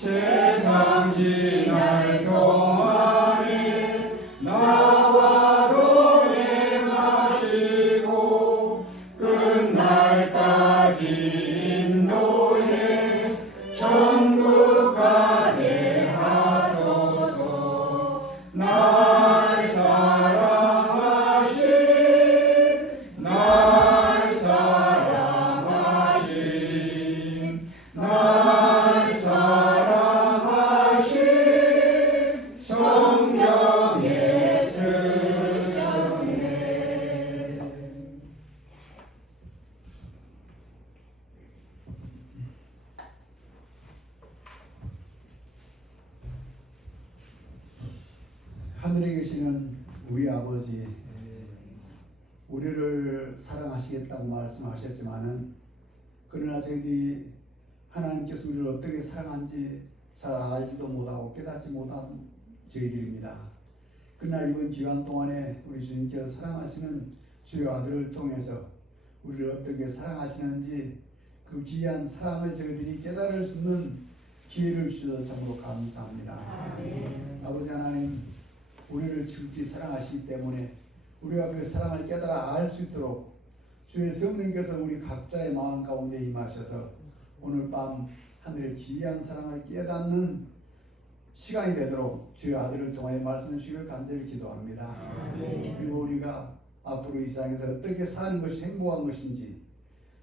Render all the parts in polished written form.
세상 지날 동안에 나와 동행 하시고 끝날까지 인도해 천국 가게 하소서. 날 사랑하신 날 사랑하신 날 사랑하신 성경에 쓰셨네. 하늘에 계시는 우리 아버지, 우리를 사랑하시겠다고 말씀하셨지만은 그러나 저희들이 하나님께서 우리를 어떻게 사랑한지 잘 알지도 못하고 깨닫지 못한 저희들입니다. 그러나 이번 기간 동안에 우리 주님께서 사랑하시는 주의 아들을 통해서 우리를 어떻게 사랑하시는지 그 귀한 사랑을 저희들이 깨달을 수 있는 기회를 주셔서 참으로 감사합니다. 아버지 하나님, 우리를 지극히 사랑하시기 때문에 우리가 그 사랑을 깨달아 알 수 있도록 주의 성령께서 우리 각자의 마음 가운데 임하셔서 오늘 밤 하늘의 귀한 사랑을 깨닫는 시간이 되도록 주의 아들을 통하여 말씀해 주시기를 간절히 기도합니다. 그리고 우리가 앞으로 이 세상에서 어떻게 사는 것이 행복한 것인지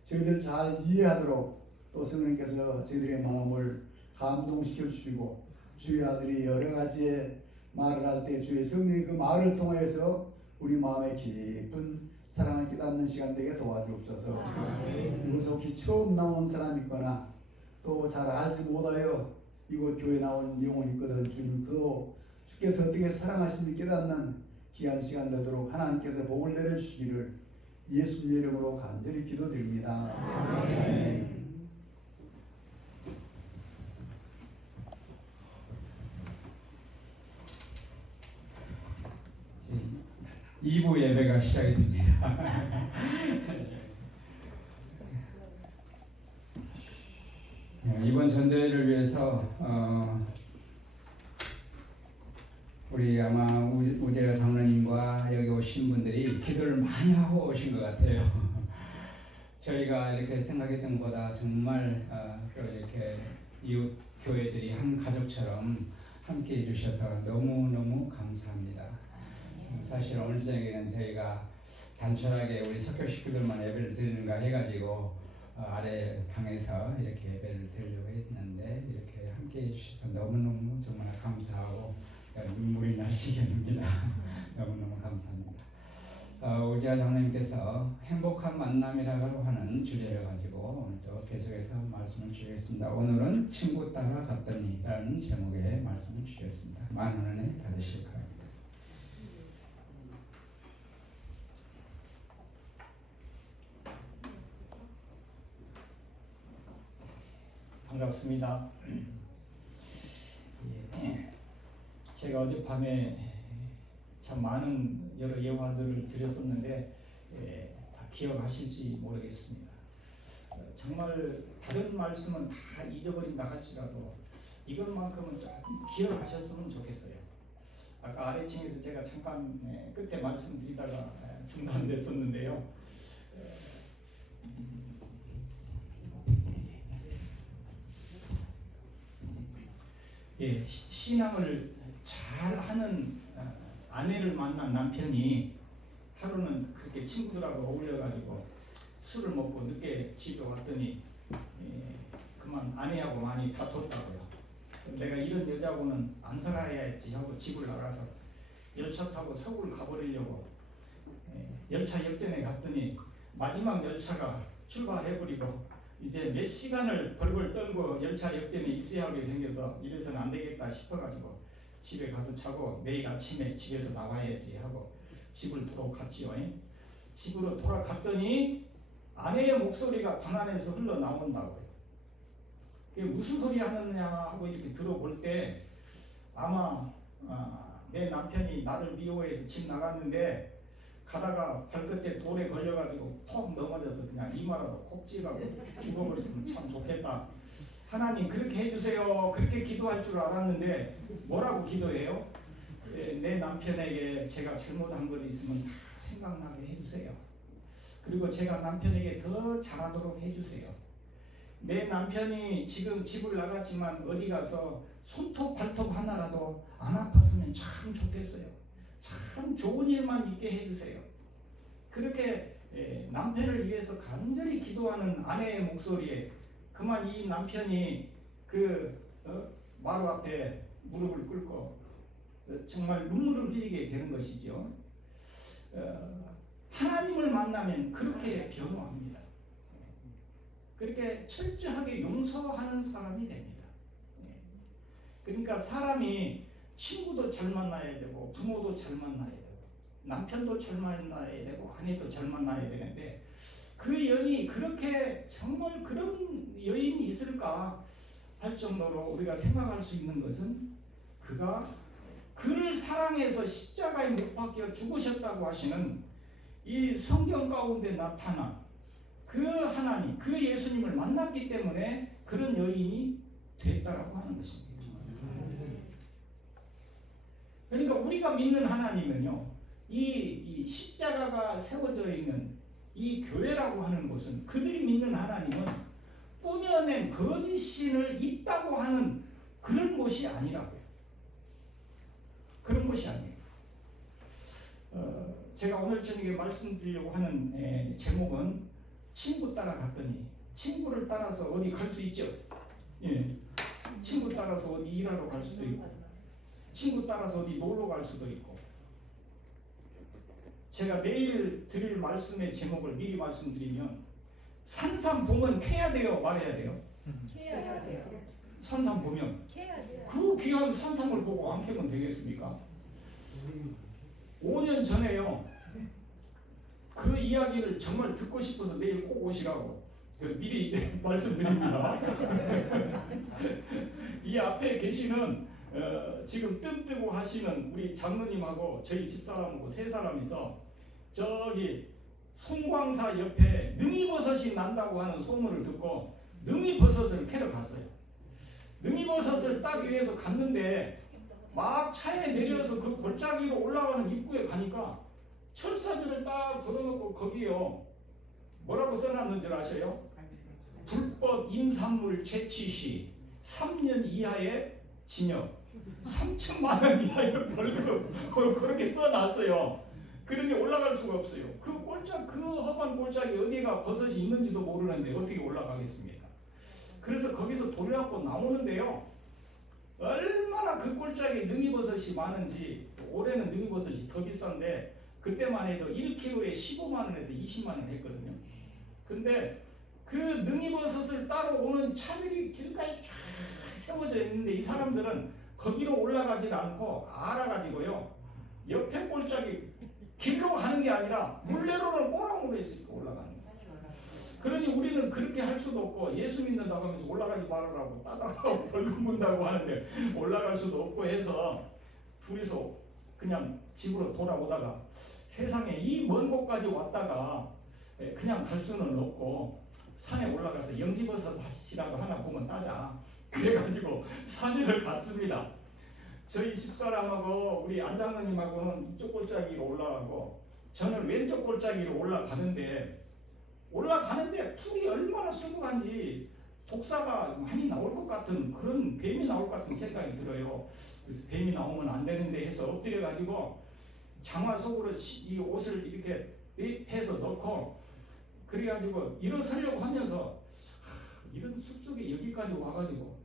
저희들 잘 이해하도록 또 성령께서 저희들의 마음을 감동시켜 주시고 주의 아들이 여러 가지의 말을 할 때 주의 성령이 그 말을 통하여서 우리 마음에 깊은 사랑을 깨닫는 시간 되게 도와주옵소서. 이곳에 혹시 처음 나온 사람이 있거나 또 잘 알지 못하여 이곳 교회 나온 영혼이 있거든 주님 그도 주께서 어떻게 사랑하시는지 깨닫는 귀한 시간 되도록 하나님께서 복을 내려주시기를 예수님 이름으로 간절히 기도드립니다. 아멘. 2부 예배가 시작이 됩니다. 이번 전도회를 위해서 우리 아마 우재가 장로님과 여기 오신 분들이 기도를 많이 하고 오신 것 같아요. 저희가 이렇게 생각했던 것보다 정말 또 이렇게 이웃 교회들이 한 가족처럼 함께 해주셔서 너무너무 감사합니다. 사실 오늘 저녁에는 저희가 단촐하게 우리 석교 식구들만 예배를 드리는가 해가지고 아래 방에서 이렇게 예배를 드리려고 했는데 이렇게 함께 해주셔서 너무너무 정말 감사하고 눈물이 날 지경입니다. 너무너무 감사합니다. 우지아 장로님께서 행복한 만남이라고 하는 주제를 가지고 오늘도 계속해서 말씀을 주시겠습니다. 오늘은 친구 따라 갔더니 라는 제목의 말씀을 주시겠습니다. 많은 은혜 받으실 거예요. 반갑습니다. 제가 어젯밤에 참 많은 여러 예화들을 드렸었는데 다 기억하실지 모르겠습니다. 정말 다른 말씀은 다 잊어버린다 할지라도 이것만큼은 조금 기억하셨으면 좋겠어요. 아까 아래층에서 제가 잠깐 끝에 말씀드리다가 중단됐었는데요. 신앙을 잘하는 아내를 만난 남편이 하루는 그렇게 친구들하고 어울려가지고 술을 먹고 늦게 집에 왔더니 그만 아내하고 많이 다퉜다고요. 내가 이런 여자하고는 안 살아야지 하고 집을 나가서 열차 타고 서울 가버리려고 열차 역전에 갔더니 마지막 열차가 출발해버리고 이제 몇 시간을 벌벌 떨고 열차 역전에 있어야 하게 생겨서 이래서는 안 되겠다 싶어가지고 집에 가서 자고 내일 아침에 집에서 나와야지 하고 집을 돌아갔지요. 집으로 돌아갔더니 아내의 목소리가 방 안에서 흘러나온다고요. 그게 무슨 소리 하느냐 하고 이렇게 들어볼 때 아마 내 남편이 나를 미워해서 집 나갔는데 가다가 발끝에 돌에 걸려가지고 톡 넘어져서 그냥 이마라도 콕 찌르고 죽어버렸으면 참 좋겠다 하나님 그렇게 해주세요. 그렇게 기도할 줄 알았는데 뭐라고 기도해요? 내 남편에게 제가 잘못한 것 있으면 다 생각나게 해주세요. 그리고 제가 남편에게 더 잘하도록 해주세요. 내 남편이 지금 집을 나갔지만 어디 가서 손톱 발톱 하나라도 안 아팠으면 참 좋겠어요. 참 좋은 일만 있게 해주세요. 그렇게 남편을 위해서 간절히 기도하는 아내의 목소리에 그만 이 남편이 마루 앞에 무릎을 꿇고 정말 눈물을 흘리게 되는 것이죠. 하나님을 만나면 그렇게 변화합니다. 그렇게 철저하게 용서하는 사람이 됩니다. 그러니까 사람이 친구도 잘 만나야 되고 부모도 잘 만나야 되고 남편도 잘 만나야 되고 아내도 잘 만나야 되는데 그 연이 그렇게 정말 그런 여인이 있을까 할 정도로 우리가 생각할 수 있는 것은 그가 그를 사랑해서 십자가에 못 박혀 죽으셨다고 하시는 이 성경 가운데 나타난 그 하나님, 그 예수님을 만났기 때문에 그런 여인이 됐다라고 하는 것입니다. 그러니까 우리가 믿는 하나님은요, 이 십자가가 세워져 있는 이 교회라고 하는 곳은 그들이 믿는 하나님은 꾸며낸 거짓 신을 입다고 하는 그런 곳이 아니라고요. 그런 곳이 아니에요. 제가 오늘 저녁에 말씀드리려고 하는 제목은 친구 따라갔더니 친구를 따라서 어디 갈 수 있죠. 예. 친구 따라서 어디 일하러 갈 수도 있고 친구 따라서 어디 놀러 갈 수도 있고 제가 내일 드릴 말씀의 제목을 미리 말씀드리면 산삼봉은 캐야 돼요? 말해야 돼요? 캐야 돼요. 산삼 보면 캐야 돼요. 그 귀한 산삼을 보고 안 캐면 되겠습니까? 5년 전에요. 그 이야기를 정말 듣고 싶어서 내일 꼭 오시라고 미리 말씀드립니다. 이 앞에 계시는 지금 뜸뜨고 하시는 우리 장로님하고 저희 집사람하고 세 사람이서 저기 송광사 옆에 능이버섯이 난다고 하는 소문을 듣고 능이버섯을 캐러 갔어요. 능이버섯을 따기 위해서 갔는데 막 차에 내려서 그 골짜기로 올라가는 입구에 가니까 철사줄을 딱 걸어놓고 거기요 뭐라고 써놨는 줄 아세요? 불법 임산물 채취 시 3년 이하의 징역 3천만 원 이하의 벌금 그렇게 써놨어요. 그러니 올라갈 수가 없어요. 그 험한 골짜기 어디가 버섯이 있는지도 모르는데 어떻게 올라가겠습니까? 그래서 거기서 돌려갖고 나오는데요. 얼마나 그 골짜기에 능이버섯이 많은지 올해는 능이버섯이 더 비싼데 그때만 해도 1kg에 15만 원에서 20만 원 했거든요. 근데 그 능이버섯을 따러 오는 차들이 길가에 쫙 세워져 있는데 이 사람들은 거기로 올라가지 않고 알아가지고요. 옆에 골짜기 길로 가는 게 아니라 물레로는 꼬랑으로 해서 이렇게 올라가는 거예요. 그러니 우리는 그렇게 할 수도 없고 예수 믿는다고 하면서 올라가지 말으라고 따다가 벌금 문다고 하는데 올라갈 수도 없고 해서 둘이서 그냥 집으로 돌아오다가 세상에 이 먼 곳까지 왔다가 그냥 갈 수는 없고 산에 올라가서 영지버섯 밭이라도 하나 보면 따자. 그래가지고 산에를 갔습니다. 저희 집사람하고 우리 안장로님하고는 이쪽 골짜기로 올라가고 저는 왼쪽 골짜기로 올라가는데 풀이 얼마나 수북한지 독사가 많이 나올 것 같은 그런 뱀이 나올 것 같은 생각이 들어요. 그래서 뱀이 나오면 안 되는데 해서 엎드려가지고 장화 속으로 이 옷을 이렇게 해서 넣고 그래가지고 일어서려고 하면서 이런 숲속에 여기까지 와가지고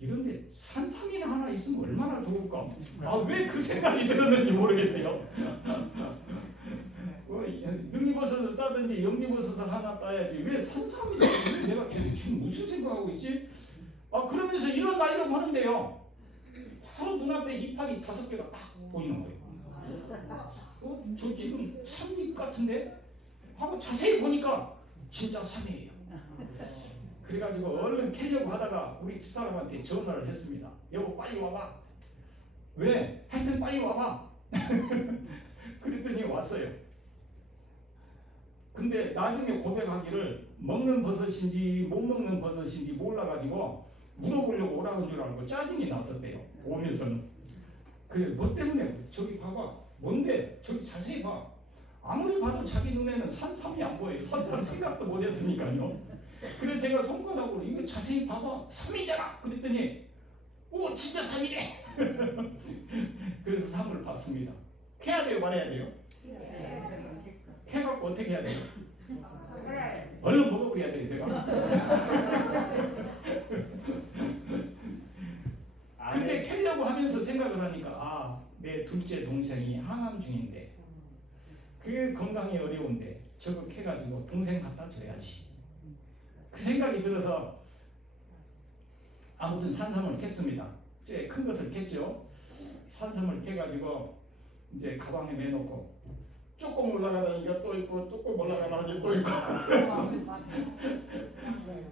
이런데 산삼이나 하나 있으면 얼마나 좋을까. 왜 그 생각이 들었는지 모르겠어요. 능이버섯을 따든지 영지버섯을 하나 따야지 왜 산삼이나 왜 내가 지금 무슨 생각하고 있지? 그러면서 일어나려고 하는데요. 바로 눈앞에 이파리 5개가 딱 보이는 거예요. 저 지금 삼잎 같은데? 하고 자세히 보니까 진짜 삼이에요. 그래가지고 얼른 캐려고 하다가 우리 집사람한테 전화를 했습니다. 여보 빨리 와봐. 왜? 하여튼 빨리 와봐. 그랬더니 왔어요. 근데 나중에 고백하기를 먹는 버섯인지 못 먹는 버섯인지 몰라가지고 물어보려고 오라는 줄 알고 짜증이 났었대요. 오면서는. 그래 뭐 때문에? 저기 봐봐. 뭔데? 저기 자세히 봐. 아무리 봐도 자기 눈에는 산삼이 안 보여요. 산삼 생각도 못했으니까요. 그래 제가 손가락으로 이거 자세히 봐봐. 삼이잖아. 그랬더니 오 진짜 삼이래. 그래서 삼을 봤습니다. 캐야 돼요, 말해야 돼요? 캐갖고 어떻게 해야 돼요? 얼른 먹어버려야 돼요, 내가. 근데 캐려고 하면서 생각을 하니까 아, 내 둘째 동생이 항암 중인데 그 건강이 어려운데 저거 캐가지고 동생 갖다 줘야지. 그 생각이 들어서 아무튼 산삼을 캤습니다. 꽤 큰 것을 캤죠. 산삼을 캐가지고 이제 가방에 내놓고 조금 올라가다니까 또 있고 조금 올라가다니까 또 있고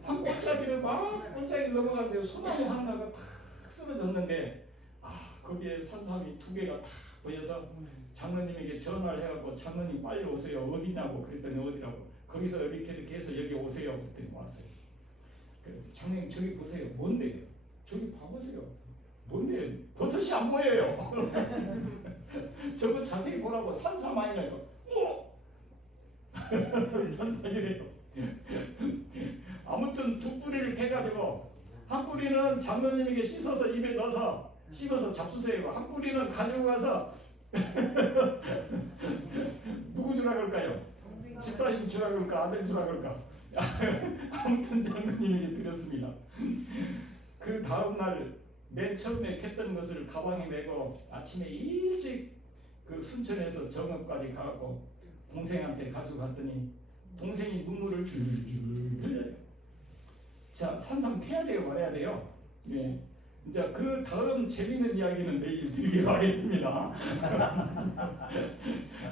한 골짜기를 막 골짜기 넘어가는데 소나무 하나가 탁 쓰러졌는데 거기에 산삼이 2개가 탁 보여서 장로님에게 전화를 해갖고 장로님 빨리 오세요. 어디냐고 그랬더니 어디라고 거기서 이렇게 해서 여기 오세요. 그랬더니 왔어요. 장로님 저기 보세요. 뭔데요? 저기 봐보세요. 뭔데? 버섯이 안 보여요. 저거 자세히 보라고. 산삼 아니냐니까. 오! 산삼이래요. 아무튼 2뿌리를 캐가지고 한 뿌리는 장로님에게 씻어서 입에 넣어서 씹어서 잡수세요. 한 뿌리는 가지고 가서 누구 주라 그럴까요? 집사님 주라 그럴까? 아들 주라 그럴까? 아무튼 장로님에게 드렸습니다. 그 다음날 맨 처음에 캤던 것을 가방에 메고 아침에 일찍 그 순천에서 정읍까지 가고 동생한테 가져갔더니 동생이 눈물을 줄줄 흘려요. 자, 산삼 캐야 돼요, 말해야 돼요. 예. 이제 그 다음 재밌는 이야기는 내일 드리기로 하겠습니다.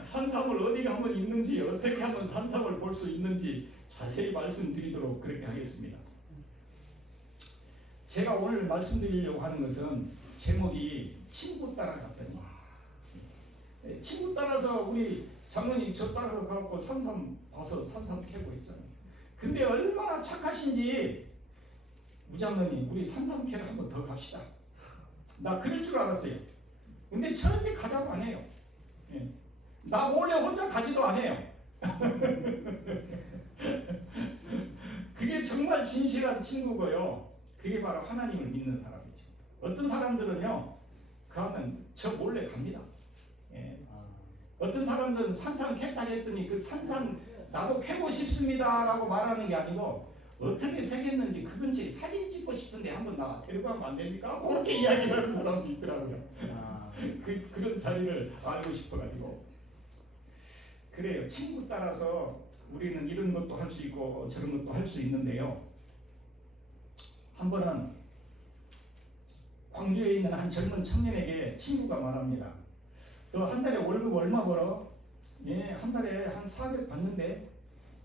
산삼을 어디가 한번 있는지 어떻게 하면 산삼을 볼 수 있는지 자세히 말씀드리도록 그렇게 하겠습니다. 제가 오늘 말씀드리려고 하는 것은 제목이 친구 따라갔더니 친구 따라서 우리 장로님 저 따라서 가고 산삼 봐서 산삼 캐고 있잖아요. 근데 얼마나 착하신지 무장로님 우리 산삼 캐러 한번 더 갑시다. 나 그럴 줄 알았어요. 근데 절대 가자고 안 해요. 예. 나 몰래 혼자 가지도 안 해요. 그게 정말 진실한 친구고요. 그게 바로 하나님을 믿는 사람이죠. 어떤 사람들은요, 그러면 저 몰래 갑니다. 예. 어떤 사람들은 산삼 캤다 했더니 그 산삼 나도 캐고 싶습니다라고 말하는 게 아니고 어떻게 생겼는지 그 근처에 사진 찍고 싶은데 한번 나 데리고 가면 안 됩니까? 그렇게 이야기하는 사람도 있더라고요. 그런 자리를 알고 싶어가지고 그래요. 친구 따라서 우리는 이런 것도 할 수 있고 저런 것도 할 수 있는데요. 한 번은 광주에 있는 한 젊은 청년에게 친구가 말합니다. 너 한 달에 월급 얼마 벌어? 예, 한 달에 한 400 받는데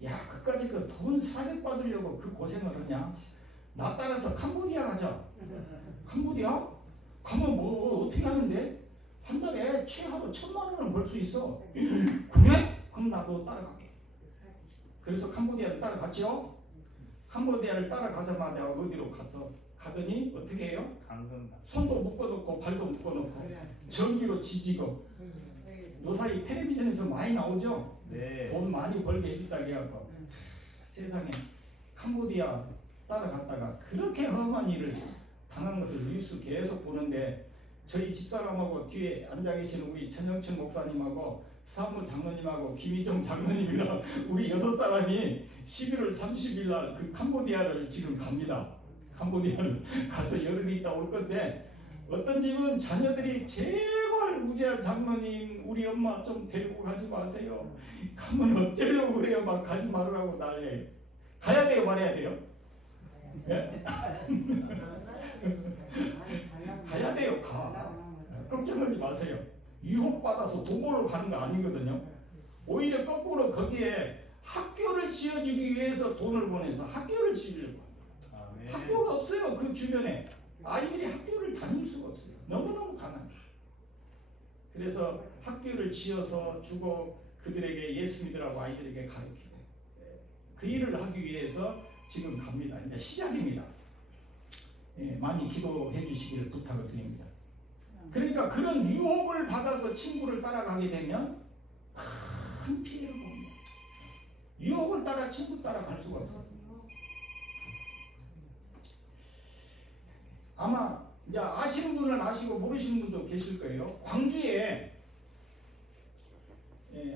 야, 그까지 그 돈 400 받으려고 그 고생을 하냐? 나 따라서 캄보디아 가자. 캄보디아? 가면 뭐 어떻게 하는데? 한 달에 최하로 1000만 원은 벌 수 있어. 그래? 그럼 나도 따라갈게. 그래서 캄보디아를 따라갔죠. 캄보디아를 따라가자마자 어디로 가더니 어떻게 해요? 손도 묶어놓고 발도 묶어놓고 전기로 지지고 요사이 텔레비전에서 많이 나오죠. 네. 돈 많이 벌게 해준다고 해갖고 세상에 캄보디아 따라갔다가 그렇게 험한 일을 당한 것을 뉴스 계속 보는데 저희 집사람하고 뒤에 앉아 계신 우리 전영철 목사님하고 사무 장로님하고 김희종 장로님이랑 우리 6사람이 11월 30일 날 그 캄보디아를 지금 갑니다. 캄보디아를 가서 열흘 있다 올 건데 어떤 집은 자녀들이 제발 무제한 장로님 우리 엄마 좀 데리고 가지 마세요. 가면 어쩌려고 그래요. 막 가지 말으라고 난리예요. 가야 돼요, 말해야 돼요? 예? 가야 돼요, 가. 걱정하지 마세요. 유혹받아서 돈 벌러 가는 거 아니거든요. 오히려 거꾸로 거기에 학교를 지어주기 위해서 돈을 보내서 학교를 지으려고. 학교가 없어요. 그 주변에 아이들이 학교를 다닐 수가 없어요. 너무너무 가난해. 그래서 학교를 지어서 주고 그들에게 예수 믿으라고 아이들에게 가르치고 그 일을 하기 위해서 지금 갑니다. 이제 시작입니다. 많이 기도해 주시기를 부탁을 드립니다. 그러니까 그런 유혹을 받아서 친구를 따라가게 되면 큰 피해를 봅니다. 유혹을 따라 친구 따라갈 수가 없어요. 아마 이제 아시는 분은 아시고 모르시는 분도 계실 거예요. 광주에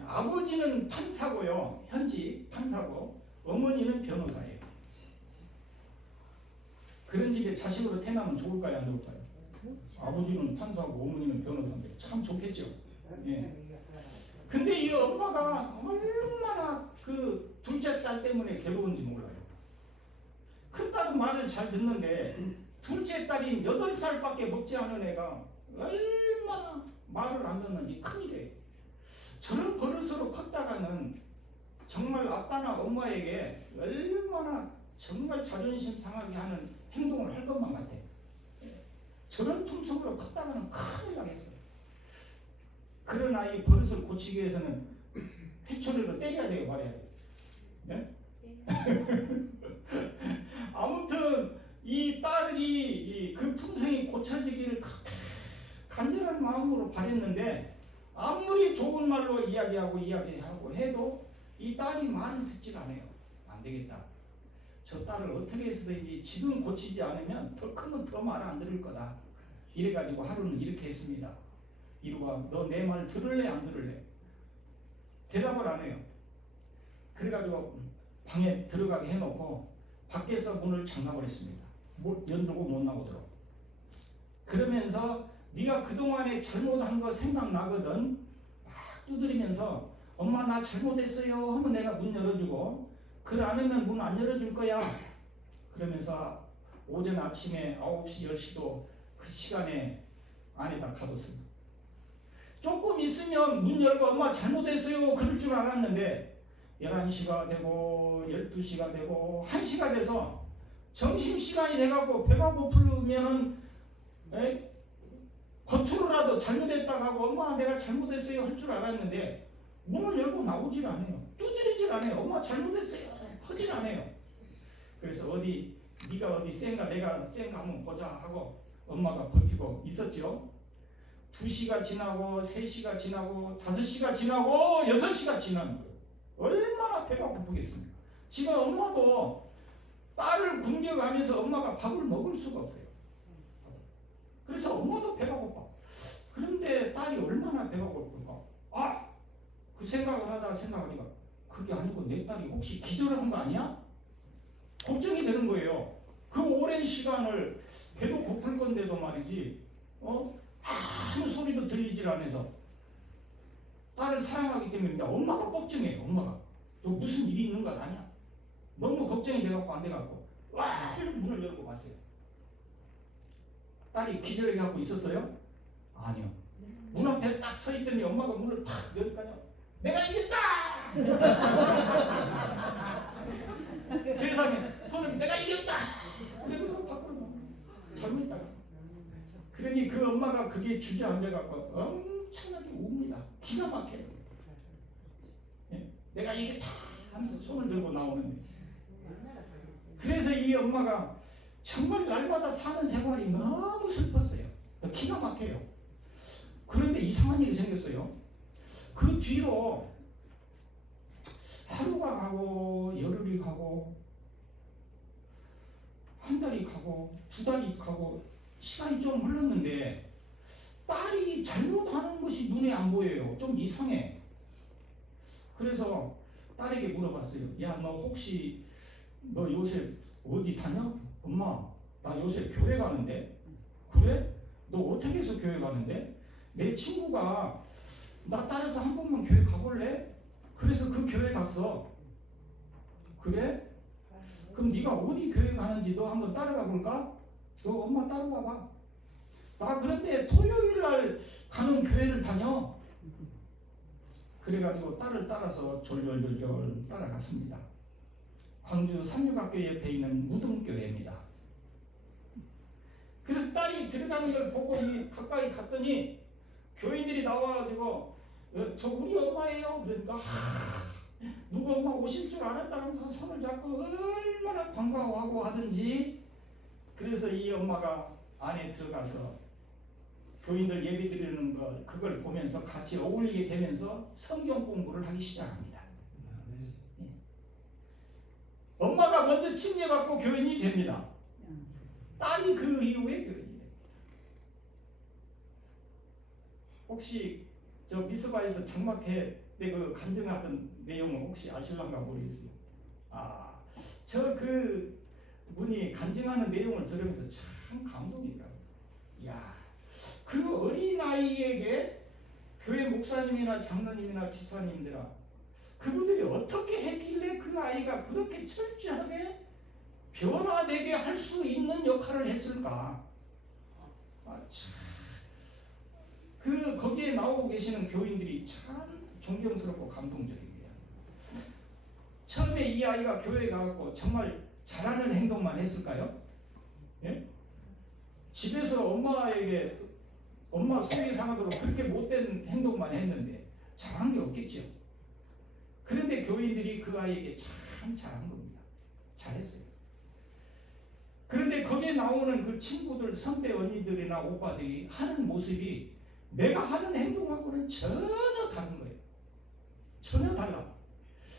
아버지는 판사고요. 현직 판사고 어머니는 변호사예요. 그런 집에 자식으로 태어나면 좋을까요? 안 좋을까요? 아버지는 판사고 어머니는 변호사인데 참 좋겠죠. 예. 근데 이 엄마가 얼마나 그 둘째 딸 때문에 괴로운지 몰라요. 큰 딸은 말을 잘 듣는데 둘째 딸인 8살밖에 먹지 않은 애가 얼마나 말을 안 듣는지 큰일이에요. 저런 버릇으로 컸다가는 정말 아빠나 엄마에게 얼마나 정말 자존심 상하게 하는 행동을 할 것만 같아요. 저런 tum속으로 컸다가는 큰일 나겠어요. 그런 아이 버릇을 고치기 위해서는 회초리로 때려야 돼요, 말해야 돼요. 네? 아무튼 이 딸이 그 tum성이 고쳐지기를 간절한 마음으로 바랬는데 아무리 좋은 말로 이야기하고 해도 이 딸이 말을 듣질 않아요. 안 되겠다. 저 딸을 어떻게 해서든지 지금 고치지 않으면 더 크면 더 말 안 들을 거다. 이래가지고 하루는 이렇게 했습니다. 이루가 너 내 말 들을래 안 들을래? 대답을 안 해요. 그래가지고 방에 들어가게 해놓고 밖에서 문을 잠가버렸습니다. 연두고 못 나오도록. 그러면서 네가 그동안에 잘못한 거 생각나거든. 막 두드리면서 엄마 나 잘못했어요 하면 내가 문 열어주고 그걸 안 하면 문 안 열어줄 거야. 그러면서 오전 아침에 9시 10시도 그 시간에 안에다 가뒀습니다. 조금 있으면 문 열고 엄마 잘못했어요 그럴 줄 알았는데 11시가 되고 12시가 되고 1시가 돼서 점심시간이 돼가고 배가 고프면은 겉으로라도 잘못했다고 하고 엄마 내가 잘못했어요 할 줄 알았는데 문을 열고 나오질 않아요. 두드리질 않아요. 엄마 잘못했어요 하질 않아요. 그래서 네가 어디 센가 내가 센가 한번 보자 하고 엄마가 버티고 있었죠. 2시가 지나고 3시가 지나고 5시가 지나고 6시가 지난 거예요. 얼마나 배가 고프겠습니까? 지금 엄마도 딸을 굶겨가면서 엄마가 밥을 먹을 수가 없어요. 그래서 엄마도 배가 고파. 그런데 딸이 얼마나 배가 고플까? 그 생각을 하니까 그게 아니고 내 딸이 혹시 기절을 한 거 아니야? 걱정이 되는 거예요. 그 오랜 시간을 배도 고플 건데도 말이지 아무 소리도 들리질 않아서 딸을 사랑하기 때문에 엄마가 걱정해요. 엄마가 너 무슨 일이 있는 거 아니야? 너무 걱정이 돼갖고 안 돼갖고 문을 열고 갔어요. 딸이 기절해갖고 있었어요? 아니요. 문 앞에 딱 서 있더니 엄마가 문을 탁 여니까요. 내가 이겼다! 세상에 손을 내가 이겼다! 그러면서 밖으로 잘못했다가 그러니 그 엄마가 그게 주저앉아갖고 엄청나게 웁니다. 기가 막혀요. 내가 이겼다! 하면서 손을 들고 나오는데 그래서 이 엄마가 정말 날마다 사는 생활이 너무 슬펐어요. 기가 막혀요. 그런데 이상한 일이 생겼어요. 그 뒤로 하루가 가고 열흘이 가고 한 달이 가고 2달이 가고 시간이 좀 흘렀는데 딸이 잘못하는 것이 눈에 안 보여요. 좀 이상해. 그래서 딸에게 물어봤어요. 야, 너 혹시 너 요새 어디 다녀? 엄마, 나 요새 교회 가는데. 그래? 너 어떻게 해서 교회 가는데? 내 친구가 나 따라서 한 번만 교회 가볼래? 그래서 그 교회 갔어. 그래? 그럼 네가 어디 교회 가는지 너 한번 따라가 볼까? 너 엄마 따라가 봐. 나 그런데 토요일 날 가는 교회를 다녀. 그래가지고 딸을 따라서 졸졸졸졸 따라갔습니다. 광주 삼육학교 옆에 있는 무등교회입니다. 그래서 딸이 들어가는 걸 보고 가까이 갔더니 교인들이 나와가지고 저 우리 엄마예요. 그러니까 누구 엄마 오실 줄 알았다 하면서 손을 잡고 얼마나 반가워하고 하든지 그래서 이 엄마가 안에 들어가서 교인들 예배 드리는 걸 그걸 보면서 같이 어울리게 되면서 성경 공부를 하기 시작합니다. 예. 엄마가 먼저 침례받고 교인이 됩니다. 딸이 그 이후에 교인이 됩니다. 혹시 저 미스바에서 장막회 때 그 간증하던 내용을 혹시 아실란가 모르겠어요. 저 그 분이 간증하는 내용을 들으면서 참 감동이더라고요. 야, 그 어린 아이에게 교회 목사님이나 장로님이나 집사님들아, 그분들이 어떻게 했길래 그 아이가 그렇게 철저하게 변화되게 할 수 있는 역할을 했을까? 참. 거기에 나오고 계시는 교인들이 참 존경스럽고 감동적입니다. 처음에 이 아이가 교회에 가고 정말 잘하는 행동만 했을까요? 예? 집에서 엄마에게 엄마 속이 상하도록 그렇게 못된 행동만 했는데 잘한 게 없겠죠. 그런데 교인들이 그 아이에게 참 잘한 겁니다. 잘했어요. 그런데 거기에 나오는 그 친구들, 선배 언니들이나 오빠들이 하는 모습이 내가 하는 행동하고는 전혀 다른 거예요. 전혀 달라.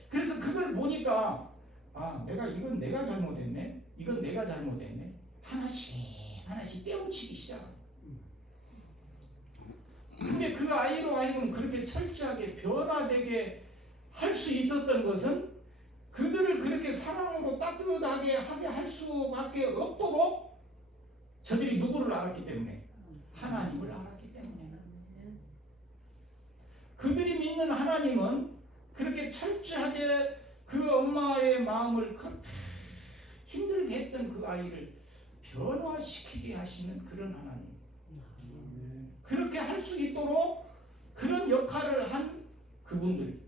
그래서 그걸 보니까 이건 내가 잘못했네. 이건 내가 잘못했네. 하나씩 떼우치기 시작합니다. 근데 그 아이로 하여금 그렇게 철저하게 변화되게 할 수 있었던 것은 그들을 그렇게 사랑으로 따뜻하게 하게 할 수밖에 없도록 저들이 누구를 알았기 때문에 하나님을 알았기 때문에 그들이 믿는 하나님은 그렇게 철저하게 그 엄마의 마음을 힘들게 했던 그 아이를 변화시키게 하시는 그런 하나님. 그렇게 할 수 있도록 그런 역할을 한 그분들.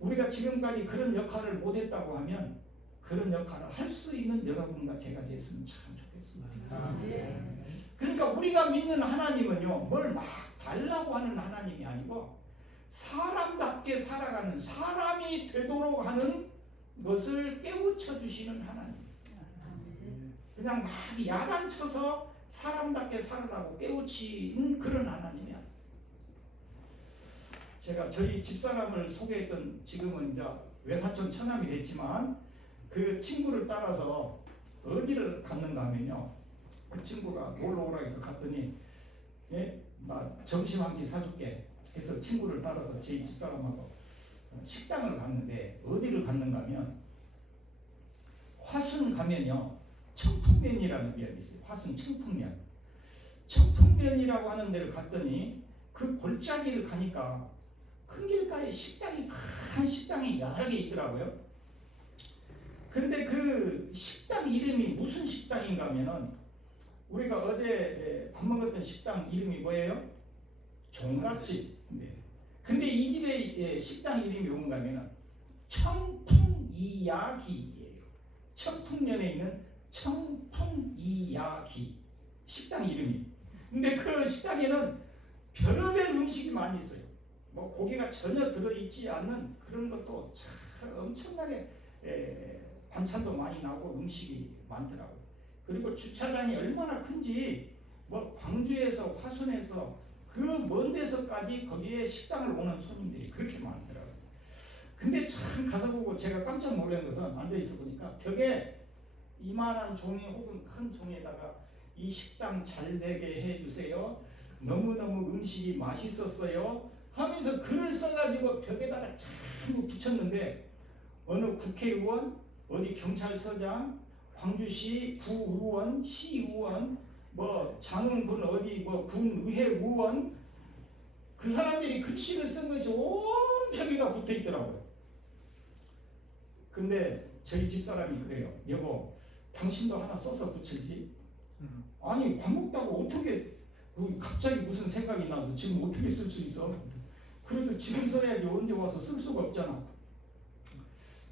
우리가 지금까지 그런 역할을 못했다고 하면 그런 역할을 할 수 있는 여러분과 제가 됐으면 참 좋겠습니다. 그러니까 우리가 믿는 하나님은요, 뭘 막 달라고 하는 하나님이 아니고 사람답게 살아가는, 사람이 되도록 하는 것을 깨우쳐 주시는 하나님. 그냥 막 야단쳐서 사람답게 살아라고 깨우치는 그런 하나님이야. 제가 저희 집사람을 소개했던, 지금은 이제 외사촌 처남이 됐지만 그 친구를 따라서 어디를 갔는가 하면요, 그 친구가 놀러 오라 해서 갔더니 나 점심 한 끼 사줄게 해서 친구를 따라서 제 집사람하고 식당을 갔는데, 어디를 갔는가 하면 화순 가면요 청풍면이라는 면이 있어요. 화순 청풍면. 청풍면이라고 하는 데를 갔더니 그 골짜기를 가니까 큰 길가에 식당이, 큰 식당이 여러 개 있더라고요. 근데 그 식당 이름이 무슨 식당인가 하면은, 우리가 어제 밥 먹었던 식당 이름이 뭐예요? 종갓집. 근데 이 집의 식당 이름이 뭔가 하면은 청풍이야기예요. 청풍면에 있는 청풍이야기 식당 이름이. 근데 그 식당에는 별의별 음식이 많이 있어요. 뭐 고기가 전혀 들어있지 않는 그런 것도 참 엄청나게 반찬도 많이 나오고 음식이 많더라고요. 그리고 주차장이 얼마나 큰지, 뭐 광주에서, 화순에서 그 먼 데서까지 거기에 식당을 오는 손님들이 그렇게 많더라고요. 근데 참 가서 보고 제가 깜짝 놀란 것은, 앉아 있어 보니까 벽에 이만한 종이 혹은 큰 종이에다가 이 식당 잘 되게 해주세요, 너무너무 음식이 맛있었어요 하면서 글을 써가지고 벽에다가 참 붙였는데, 어느 국회의원, 어디 경찰서장, 광주시 구의원, 시의원, 뭐 장흥군 어디 뭐 군의회 의원, 그 사람들이 글씨를 쓴 것이 온 벽에가 붙어 있더라고요. 근데 저희 집사람이 그래요. 여보, 당신도 하나 써서 붙이지. 아니 밥 먹다고 어떻게 갑자기 무슨 생각이 나서 지금 어떻게 쓸 수 있어? 그래도 지금 써야지 언제 와서 쓸 수가 없잖아.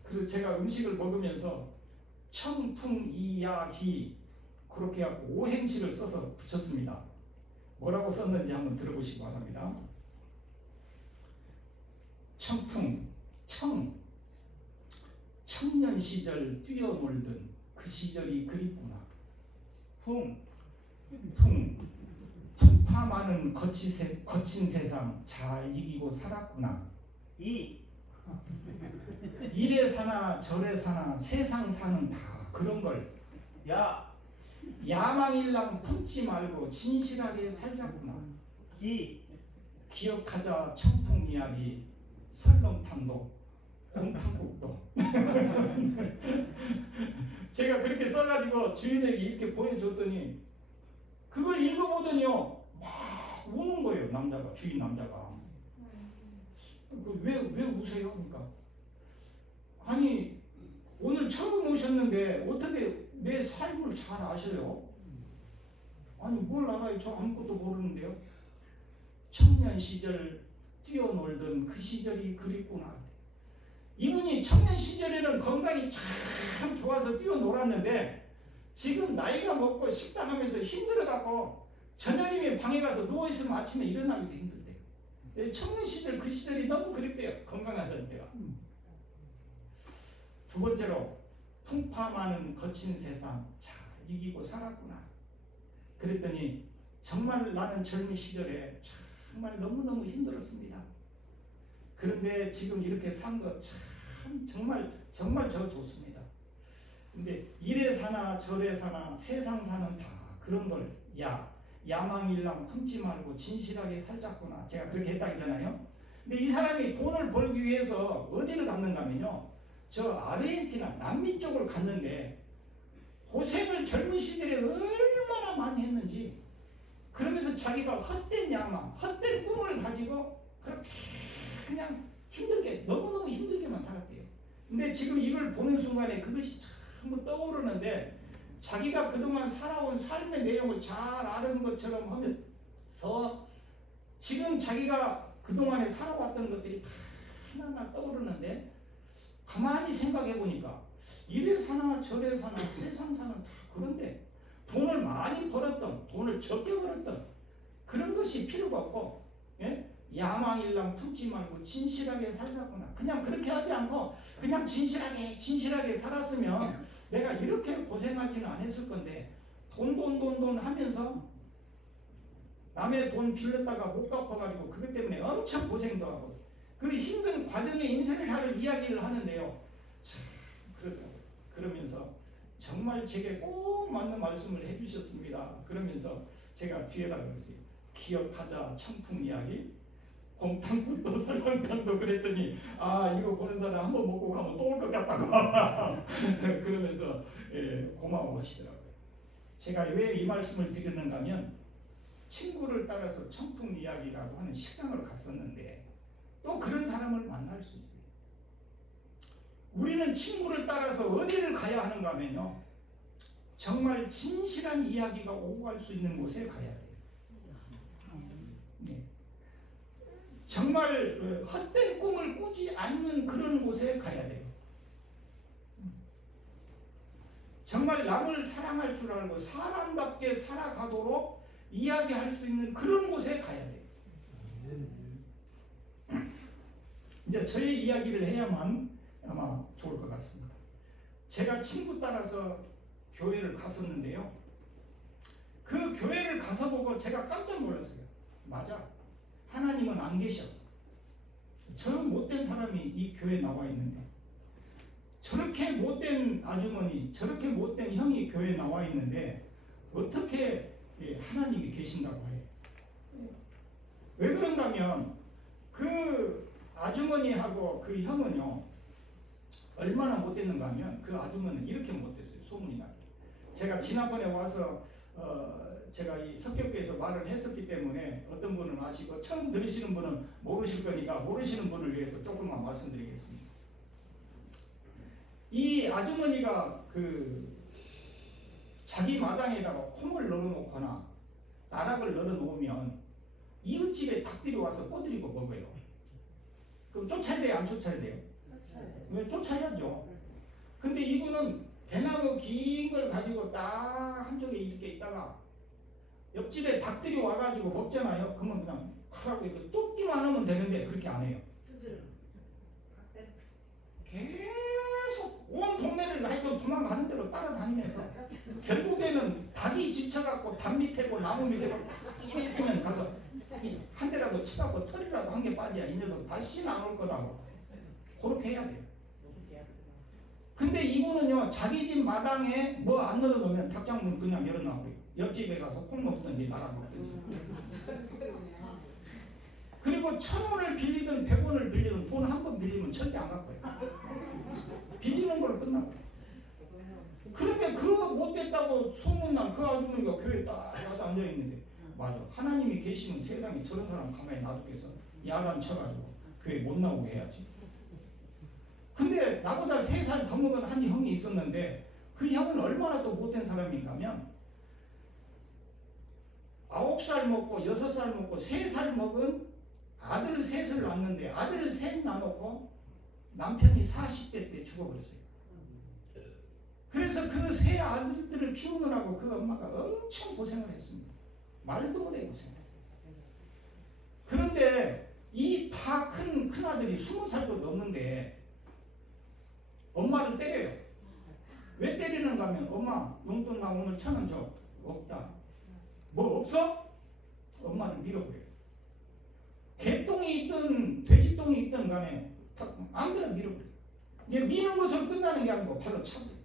그래서 제가 음식을 먹으면서 청풍이야기 그렇게 하고 오행시를 써서 붙였습니다. 뭐라고 썼는지 한번 들어보시기 바랍니다. 청풍, 청년 시절 뛰어놀던 그 시절이 그립구나. 풍. 풍파 많은 거친 세상 잘 이기고 살았구나. 이. 이래 사나 저래 사나 세상 사는 다 그런 걸 야. 야망일랑 품지 말고 진실하게 살자꾸나. 기. 기억하자 청풍 이야기 설렁탕도 곰탕국도. 제가 그렇게 써가지고 주인에게 이렇게 보여줬더니 그걸 읽어보더니요 막 우는 거예요. 남자가, 주인 남자가. 왜 우세요? 그러니까 아니 오늘 처음 오셨는데 어떻게 내 삶을 잘 아셔요? 아니 뭘 알아요? 저 아무것도 모르는데요. 청년 시절 뛰어놀던 그 시절이 그립구나. 이분이 청년 시절에는 건강이 참 좋아서 뛰어놀았는데 지금 나이가 먹고 식당하면서 힘들어갖고 저녁이면 방에 가서 누워있으면 아침에 일어나기도 힘들대요. 청년 시절 그 시절이 너무 그립대요. 건강하던 때가. 두 번째로 풍파 많은 거친 세상 잘 이기고 살았구나. 그랬더니 정말 나는 젊은 시절에 정말 너무너무 힘들었습니다. 그런데 지금 이렇게 산 거 참 정말 저 좋습니다. 근데 이래 사나 저래 사나 세상 사는 다 그런 걸 야망일랑 품지 말고 진실하게 살자꾸나. 제가 그렇게 했다잖아요. 근데 이 사람이 돈을 벌기 위해서 어디를 갔는가 하면요. 저 아르헨티나 남미 쪽을 갔는데 고생을 젊은 시절에 얼마나 많이 했는지 그러면서 자기가 헛된 야망, 헛된 꿈을 가지고 그렇게 그냥 힘들게 너무너무 힘들게만 살았대요. 근데 지금 이걸 보는 순간에 그것이 전부 떠오르는데 자기가 그동안 살아온 삶의 내용을 잘 아는 것처럼 하면서 지금 자기가 그동안에 살아왔던 것들이 다 하나하나 떠오르는데 가만히 생각해 보니까 이래 사나 저래 사나 세상 사나 다 그런데 돈을 많이 벌었던 돈을 적게 벌었던 그런 것이 필요가 없고 예? 야망일랑 품지 말고 진실하게 살자꾸나. 그냥 그렇게 하지 않고 그냥 진실하게 살았으면 내가 이렇게 고생하지는 않았을 건데 돈 하면서 남의 돈 빌렸다가 못 갚아가지고 그것 때문에 엄청 고생도 하고 그 힘든 과정의 인생사를 이야기를 하는데요. 참 그러면서 정말 제게 꼭 맞는 말씀을 해주셨습니다. 그러면서 제가 뒤에다 그랬어요. 기억하자 청풍 이야기 곰탕국도 설렁탕도 그랬더니 이거 보는 사람 한번 먹고 가면 또 올 것 같다고 그러면서 고마워하시더라고요. 제가 왜 이 말씀을 드리는가 하면 친구를 따라서 청풍 이야기라고 하는 식당을 갔었는데 또 그런 사람을 만날 수 있어요. 우리는 친구를 따라서 어디를 가야 하는가 하면요. 정말 진실한 이야기가 오고 갈 수 있는 곳에 가야 돼요. 네. 정말 헛된 꿈을 꾸지 않는 그런 곳에 가야 돼요. 정말 남을 사랑할 줄 알고 사람답게 살아가도록 이야기할 수 있는 그런 곳에 가야 돼요. 이제 저의 이야기를 해야만 아마 좋을 것 같습니다. 제가 친구 따라서 교회를 갔었는데요. 그 교회를 가서 보고 제가 깜짝 놀랐어요. 맞아. 하나님은 안 계셔. 저 못된 사람이 이 교회에 나와 있는데 저렇게 못된 아주머니, 저렇게 못된 형이 교회에 나와 있는데 어떻게 하나님이 계신다고 해요. 왜 그런가 하면 그 아주머니하고 그 형은요 얼마나 못됐는가 하면 그 아주머니는 이렇게 못됐어요. 소문이 나게. 제가 지난번에 와서 제가 이 석격교에서 말을 했었기 때문에 어떤 분은 아시고 처음 들으시는 분은 모르실 거니까 모르시는 분을 위해서 조금만 말씀드리겠습니다. 이 아주머니가 그 자기 마당에다가 콩을 널어놓거나 나락을 널어놓으면 이웃집에 닭들이 와서 꼬드리고 먹어요. 그럼 쫓아야 돼요? 안 쫓아야 돼요? 왜 쫓아야죠. 근데 이분은 대나무 긴 걸 가지고 딱 한쪽에 이렇게 있다가 옆집에 닭들이 와가지고 먹잖아요. 그러면 그냥 하라고 이렇게 쫓기만 하면 되는데 그렇게 안 해요. 계속 온 동네를 하여튼 도망가는 대로 따라다니면서 결국에는 닭이 지쳐갖고 담 밑에고 나무 밑에고 이래 있으면 가서 한 대라도 쳐갖고 털이라도 한 개 빠져야 이 녀석 다시는 안 올 거다고 그렇게 해야 돼요. 근데 이분은요 자기 집 마당에 뭐 안 널어놓으면 닭장문 그냥 열어놔버려요. 옆집에 가서 콩 먹든지 나라 먹든지. 그리고 1,000원을 빌리든 100원을 빌리든 돈 한 번 빌리면 절대 안 갚아요. 빌리는 걸 끝나고. 그런데 그거 못됐다고 소문난 그 아주머니가 교회에 딱 와서 앉아있는데 맞아. 하나님이 계시면 세상에 저런 사람 가만히 놔두겠어. 야단 쳐가지고 교회 못 나오게 해야지. 근데 나보다 3살 더 먹은 한 형이 있었는데 그 형은 얼마나 또 못된 사람인가 하면 9살 먹고 6살 먹고 3살 먹은 아들 셋을 낳았는데 아들 셋 낳아놓고 남편이 40대 때 죽어버렸어요. 그래서 그 세 아들들을 키우느라고 그 엄마가 엄청 고생을 했습니다. 말도 못해 고생을 했어요. 그런데 이 다 큰 아들이 20살도 넘는데 엄마를 때려요. 왜 때리는가 하면 엄마 용돈 나 오늘 1,000원 줘. 없다. 뭐 없어? 엄마를 밀어버려요. 개똥이 있든 돼지똥이 있든 간에 아무데나 밀어버려요. 이제 미는 것으로 끝나는 게 아니고 발로 차버려요.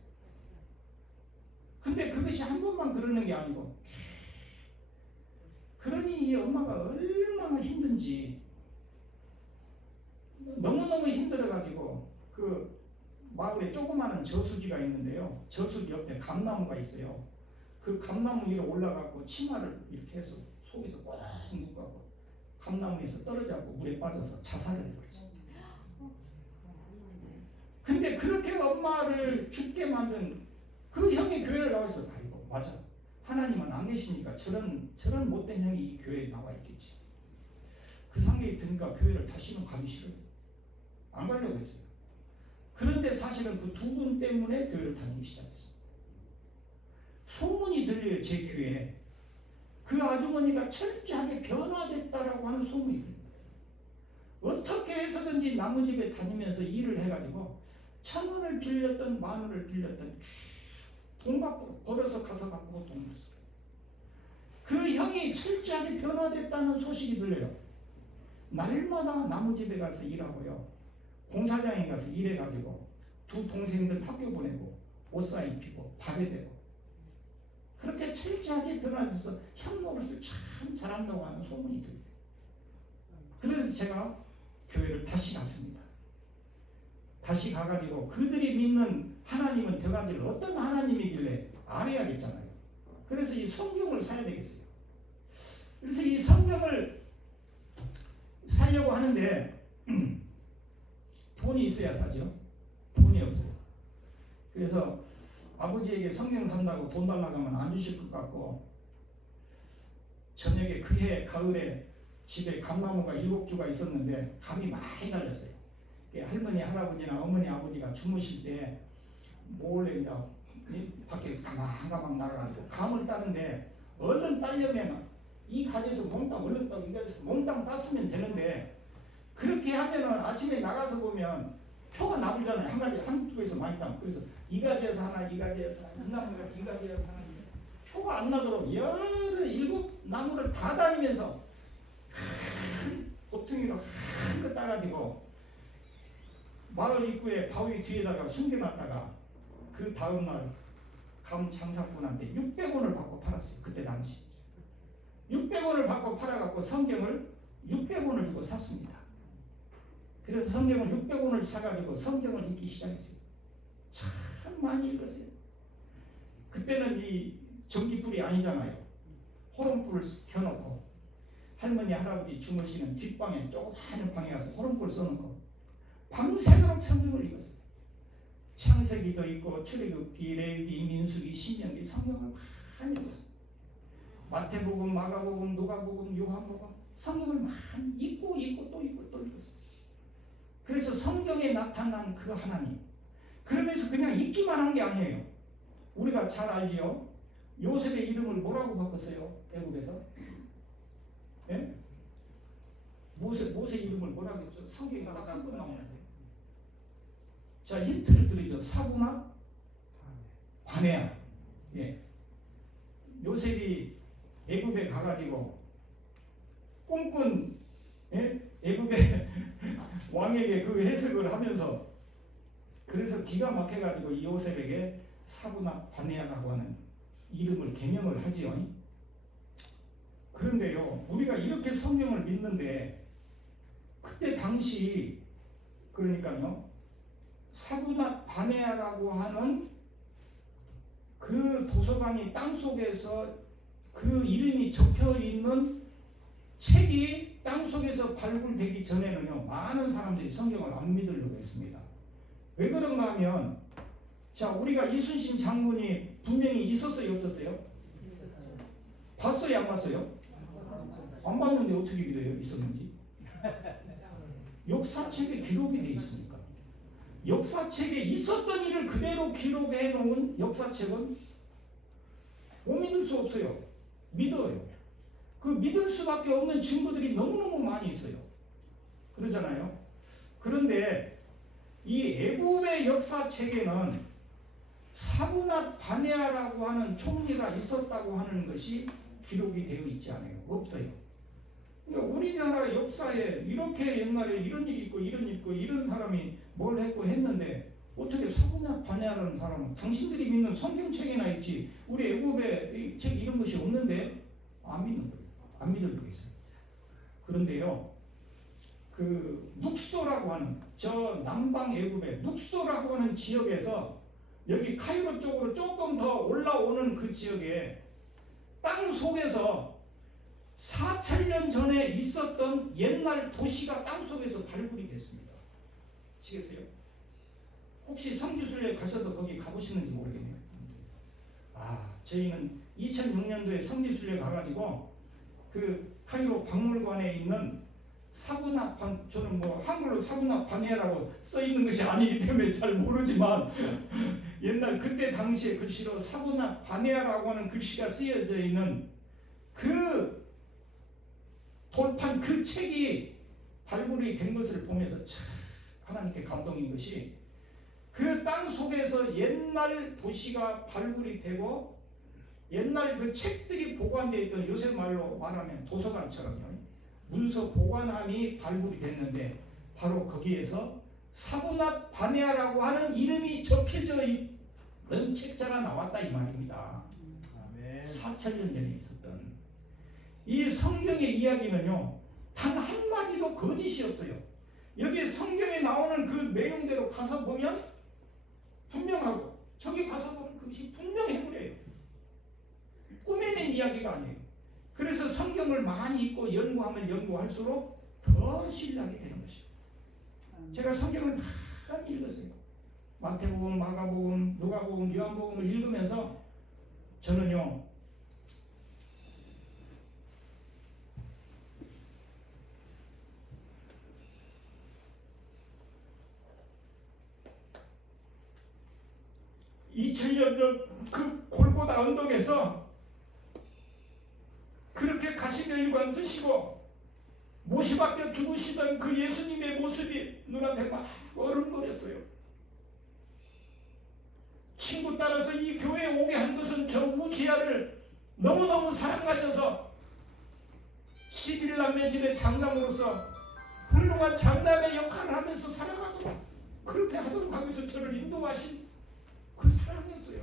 근데 그것이 한 번만 그러는 게 아니고 그러니 이 엄마가 얼마나 힘든지 너무너무 힘들어가지고 그 마을에 조그마한 저수지가 있는데요. 저수지 옆에 감나무가 있어요. 그 감나무 위로 올라가고 치마를 이렇게 해서 속에서 꽉 묶고 감나무에서 떨어져갖고 물에 빠져서 자살을 해버렸어요. 근데 그렇게 엄마를 죽게 만든 그 형이 교회를 나와서 아이고 맞아. 하나님은 안 계시니까 저런 못된 형이 이 교회에 나와 있겠지. 그 생각이 드니까 교회를 다시는 가기 싫어요. 안 가려고 했어요. 그런데 사실은 그 2분 때문에 교회를 다니기 시작했어요. 소문이 들려요. 제 교회에. 그 아주머니가 철저하게 변화됐다라고 하는 소문이 들려요. 어떻게 해서든지 남의 집에 다니면서 일을 해가지고 1,000원을 빌렸던 10,000원을 빌렸던 돈 갖고 벌어서 가서 갖고 돈 벌었어요. 그 형이 철저하게 변화됐다는 소식이 들려요. 날마다 남의 집에 가서 일하고요. 공사장에 가서 일해가지고 2 동생들 학교 보내고 옷 사 입히고 밥에 대고 그렇게 철저하게 변화돼서 형 노릇을 참 잘한다고 하는 소문이 들려요. 그래서 제가 교회를 다시 갔습니다. 다시 가가지고 그들이 믿는 하나님은 대가지를 어떤 하나님이길래 알아야겠잖아요. 그래서 이 성경을 사야 되겠어요. 그래서 이 성경을 사려고 하는데 돈이 있어야 사죠. 돈이 없어요. 그래서 아버지에게 성경 산다고 돈 달라고 하면 안 주실 것 같고 저녁에 그해 가을에 집에 감나무가 7주가 있었는데 감이 많이 달렸어요. 할머니 할아버지나 어머니 아버지가 주무실 때 몰래 이제 밖에서 가망가망 나가가지고 감을 따는데 얼른 따려면 이 가지에서 몽땅 얼른 따고 이 가지에서 몽땅 땄으면 되는데 그렇게 하면은 아침에 나가서 보면 표가 나불잖아요. 한 가지 한쪽에서 많이 따면 그래서 이 가지에서 하나 이 가지에서 하나 이 나무가 이 가지에서 하나 표가 안 나도록 7나무를 다 다니면서 고퉁이로 한껏 따가지고 마을 입구에 바위 뒤에다가 숨겨놨다가 그 다음날 감 장사꾼한테 600원을 받고 팔았어요. 그때 당시 600원을 받고 팔아갖고 성경을 600원을 주고 샀습니다. 그래서 성경을 600원을 사가지고 성경을 읽기 시작했어요. 참 많이 읽었어요. 그때는 이 전기불이 아니잖아요. 호롱불을 켜놓고 할머니 할아버지 주무시는 뒷방에 조그마한 방에 가서 호롱불 써놓고 밤새도록 성경을 읽었어요. 창세기도 있고 출애굽기, 레위기, 민수기, 신명기 성경을 많이 읽었어요. 마태복음, 마가복음, 누가복음, 요한복음 성경을 많이 읽고 또 읽었어요. 그래서 성경에 나타난 그 하나님 그러면서 그냥 읽기만 한 게 아니에요. 우리가 잘 알지요. 요셉의 이름을 뭐라고 바꿨어요? 애굽에서 예? 모세 이름을 뭐라고 했죠? 성경에 딱 한 번 나오는데 자, 힌트를 드리죠. 사부나 바네아. 예. 요셉이 애굽에 가가지고 꿈꾼 애굽의 왕에게 그 해석을 하면서 그래서 기가 막혀가지고 이 요셉에게 사부나 바네아라고 하는 이름을 개명을 하지요. 그런데요, 우리가 이렇게 성경을 믿는데 그때 당시 그러니까요 사부나 바네아라고 하는 그 도서관이 땅속에서 그 이름이 적혀 있는 책이 땅속에서 발굴되기 전에는요 많은 사람들이 성경을 안 믿으려고 했습니다. 왜 그런가 하면 자, 우리가 이순신 장군이 분명히 있었어요, 없었어요? 봤어요, 안 봤어요? 안 봤는데 어떻게 믿어요? 있었는지? 역사책에 기록이 되어 있으니까. 역사책에 있었던 일을 그대로 기록해 놓은 역사책은 못 믿을 수 없어요. 믿어요. 그 믿을 수밖에 없는 증거들이 너무너무 많이 있어요. 그러잖아요. 그런데 이 애굽의 역사책에는 사부나 바네아라고 하는 총리가 있었다고 하는 것이 기록이 되어 있지 않아요. 없어요. 그러니까 우리나라 역사에 이렇게 옛날에 이런 일이 있고 이런 일이 있고 이런 사람이 뭘 했고 했는데 어떻게 사부나 바네아라는 사람은 당신들이 믿는 성경책에나 있지 우리 애굽에 책 이런 것이 없는데 안 믿는 거예요. 안 믿을 거 있어요. 그런데요, 그 눅소라고 하는 저 남방 애굽의 눅소라고 하는 지역에서 여기 카이로 쪽으로 조금 더 올라오는 그 지역에 땅 속에서 4,000년 전에 있었던 옛날 도시가 땅 속에서 발굴이 됐습니다. 아시겠어요? 혹시 성지순례 가셔서 거기 가보시는지 모르겠네요. 저희는 2006년도에 성지순례 가가지고 그 카이로 박물관에 있는 사부나 저는 뭐 한글로 사부나 바네아라고 써 있는 것이 아니기 때문에 잘 모르지만 옛날 그때 당시에 글씨로 사부나 바네아라고 하는 글씨가 쓰여져 있는 그 돌판 그 책이 발굴이 된 것을 보면서 참 하나님께 감동인 것이 그 땅 속에서 옛날 도시가 발굴이 되고 옛날 그 책들이 보관되어 있던 요새 말로 말하면 도서관처럼요. 문서 보관함이 발굴이 됐는데 바로 거기에서 사부나 바네아라고 하는 이름이 적혀져 있는 책자가 나왔다 이 말입니다. 4,000년 전에 있었던 이 성경의 이야기는요 단 한마디도 거짓이 없어요. 여기 성경에 나오는 그 내용대로 가서 보면 분명하고 저기 가서 보면 그것이 분명해 버려요. 꾸며낸 이야기가 아니에요. 그래서 성경을 많이 읽고 연구하면 연구할수록 더 신뢰하게 되는 것이에요. 제가 성경을 많이 읽었어요. 마태복음, 마가복음, 누가복음, 요한복음을 읽으면서 저는요 (2000년) 전 그 골고다 언덕에서 그렇게 가시면일관 쓰시고 못이 박혀 죽으시던 그 예수님의 모습이 눈앞에 막 어른거렸어요. 친구 따라서 이 교회에 오게 한 것은 저 우지아를 너무너무 사랑하셔서 11남매 집의 장남으로서 훌륭한 장남의 역할을 하면서 살아가도록 그렇게 하도록 하면서 저를 인도하신 그 사랑이었어요.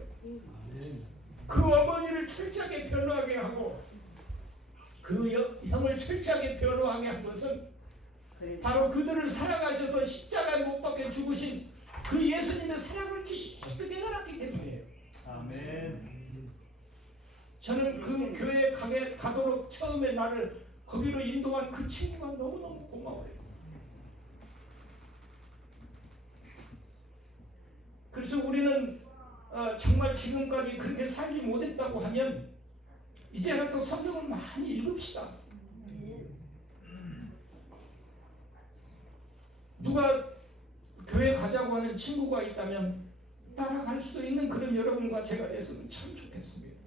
그 어머니를 철저하게 변호하게 하고 그 형을 철저하게 변호하게 한 것은 바로 그들을 사랑하셔서 십자가에 못 박혀 죽으신 그 예수님의 사랑을 깊이 알았기 때문이에요. 아멘. 저는 그 교회에 가도록 처음에 나를 거기로 인도한 그 친구가 너무너무 고마워요. 그래서 우리는 정말 지금까지 그렇게 살지 못했다고 하면 이제라도 성경을 많이 읽읍시다. 누가 교회 가자고 하는 친구가 있다면 따라갈 수 있는 그런 여러분과 제가 됐으면 참 좋겠습니다.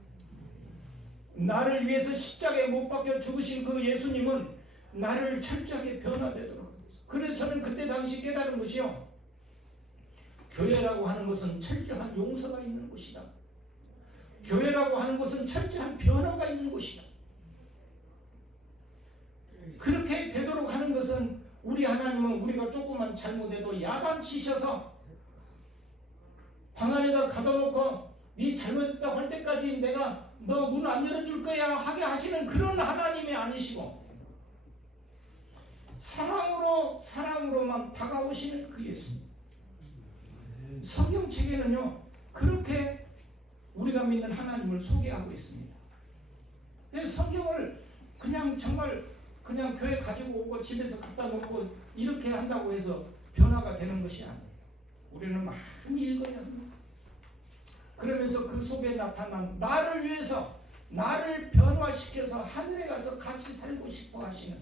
나를 위해서 십자가에 못 박혀 죽으신 그 예수님은 나를 철저하게 변화되도록 합니다. 그래서 저는 그때 당시 깨달은 것이요, 교회라고 하는 것은 철저한 용서가 있는 곳이다. 교회라고 하는 것은 철저한 변화가 있는 곳이다. 그렇게 되도록 하는 것은 우리 하나님은 우리가 조금만 잘못해도 야단치셔서 방 안에다 가둬놓고 네 잘못했다고 할 때까지 내가 너 문 안 열어줄 거야 하게 하시는 그런 하나님이 아니시고 사랑으로만 다가오시는 그 예수님. 성경책에는요 그렇게 우리가 믿는 하나님을 소개하고 있습니다. 성경을 그냥 정말 그냥 교회 가지고 오고 집에서 갖다 놓고 이렇게 한다고 해서 변화가 되는 것이 아니에요. 우리는 많이 읽어야 합니다. 그러면서 그 속에 나타난 나를 위해서 나를 변화시켜서 하늘에 가서 같이 살고 싶어 하시는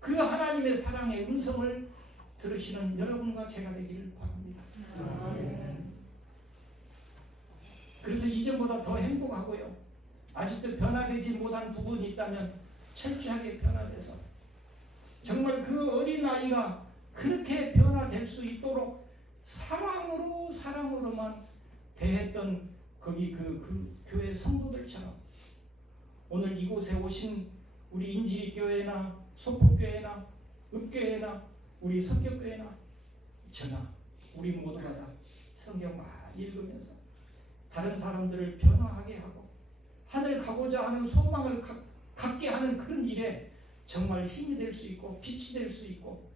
그 하나님의 사랑의 음성을 들으시는 여러분과 제가 되기를 바랍니다. 그래서 이전보다 더 행복하고요. 아직도 변화되지 못한 부분이 있다면 철저하게 변화돼서 정말 그 어린아이가 그렇게 변화될 수 있도록 사랑으로만 대했던 거기 그 교회 성도들처럼 오늘 이곳에 오신 우리 인지리교회나 소폭교회나 읍교회나 우리 성격교회나 저나 우리 모두가 다 성경 많이 읽으면서 다른 사람들을 변화하게 하고 하늘 가고자 하는 소망을 갖게 하는 그런 일에 정말 힘이 될 수 있고 빛이 될 수 있고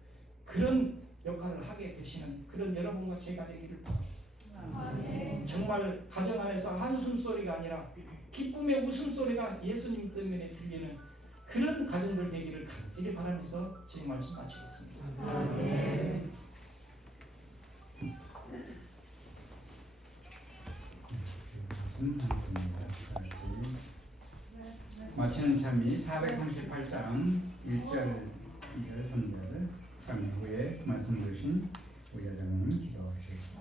그런 역할을 하게 되시는 그런 여러분과 제가 되기를 바랍니다. 정말 가정 안에서 한숨소리가 아니라 기쁨의 웃음소리가 예수님 때문에 들리는 그런 가정들 되기를 간절히 바라면서 제 말씀 마치겠습니다. 마치는 참이 438장 1절 2절 3절 참여 후에 말씀 주신 우리 회장님 기도하시겠습니다.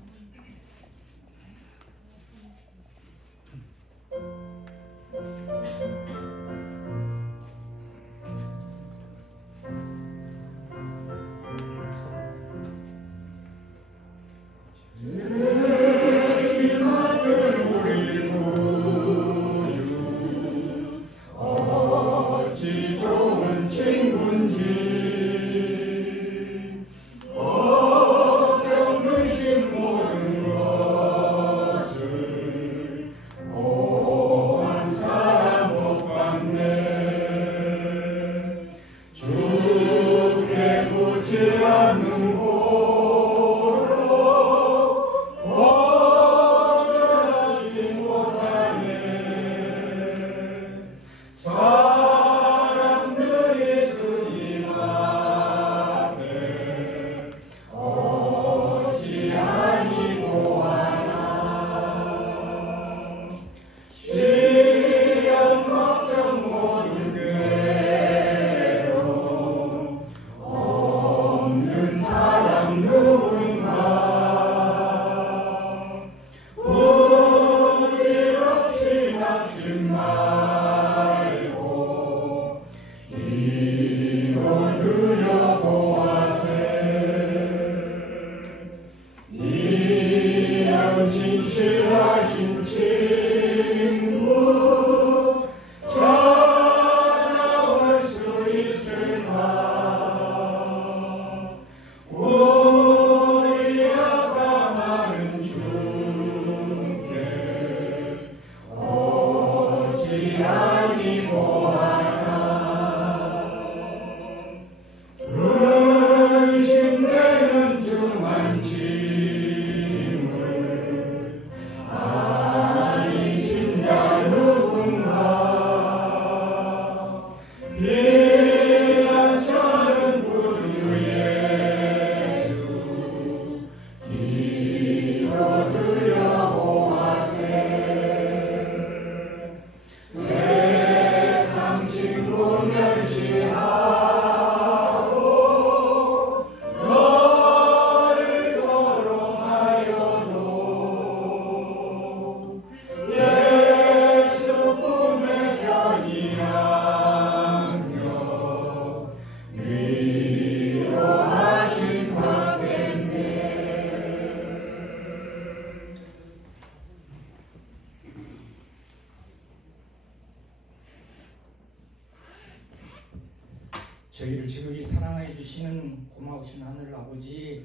저희를 지극히 사랑해 주시는 고마우신 하늘 아버지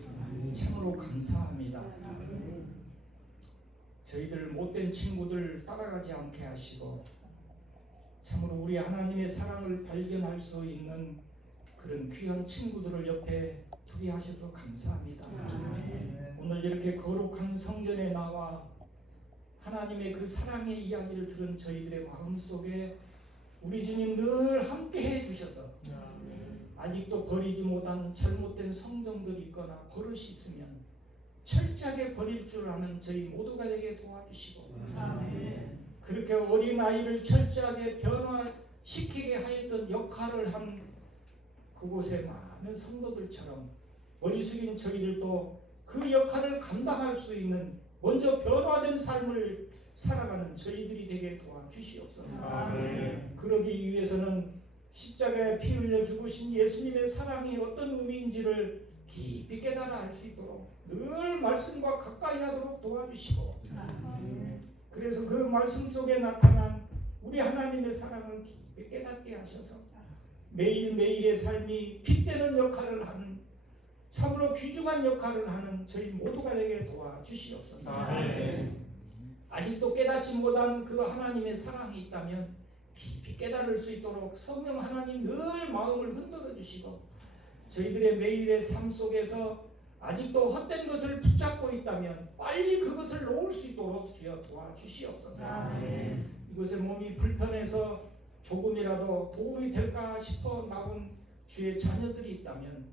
참으로 감사합니다. 저희들 못된 친구들 따라가지 않게 하시고 참으로 우리 하나님의 사랑을 발견할 수 있는 그런 귀한 친구들을 옆에 두게 하셔서 감사합니다. 오늘 이렇게 거룩한 성전에 나와 하나님의 그 사랑의 이야기를 들은 저희들의 마음속에 우리 주님 늘 함께 해주셔서 아직도 버리지 못한 잘못된 성정들이 있거나 버릇이 있으면 철저하게 버릴 줄 아는 저희 모두가 되게 도와주시고 그렇게 어린아이를 철저하게 변화시키게 하였던 역할을 한 그곳에 많은 성도들처럼 머리 숙인 저희들도 그 역할을 감당할 수 있는 먼저 변화된 삶을 살아가는 저희들이 되게 도와주시옵소서. 그러기 위해서는 십자가에 피 흘려 죽으신 예수님의 사랑이 어떤 의미인지를 깊이 깨달아 알 수 있도록 늘 말씀과 가까이 하도록 도와주시고 그래서 그 말씀 속에 나타난 우리 하나님의 사랑을 깊이 깨닫게 하셔서 매일매일의 삶이 핏대는 역할을 하는 참으로 귀중한 역할을 하는 저희 모두가 되게 도와주시옵소서. 아직도 깨닫지 못한 그 하나님의 사랑이 있다면 깊이 깨달을 수 있도록 성령 하나님 늘 마음을 흔들어 주시고 저희들의 매일의 삶 속에서 아직도 헛된 것을 붙잡고 있다면 빨리 그것을 놓을 수 있도록 주여 도와주시옵소서. 이곳에 몸이 불편해서 조금이라도 도움이 될까 싶어 나온 주의 자녀들이 있다면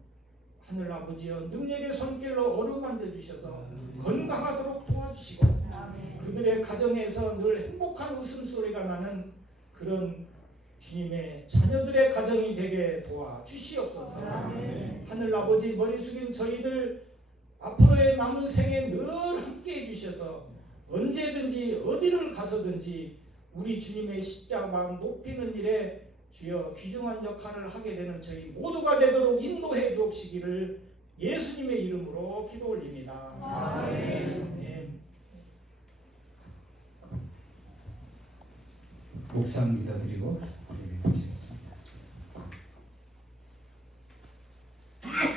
하늘 아버지여 능력의 손길로 어루만져 주셔서 건강하도록 도와주시고 그들의 가정에서 늘 행복한 웃음소리가 나는 그런 주님의 자녀들의 가정이 되게 도와주시옵소서. 하늘 아버지 머리 숙인 저희들 앞으로의 남은 생에 늘 함께 해주셔서 언제든지 어디를 가서든지 우리 주님의 십자가 높이는 일에 주여 귀중한 역할을 하게 되는 저희 모두가 되도록 인도해 주옵시기를 예수님의 이름으로 기도 올립니다. 아멘. 목사 믿어드리고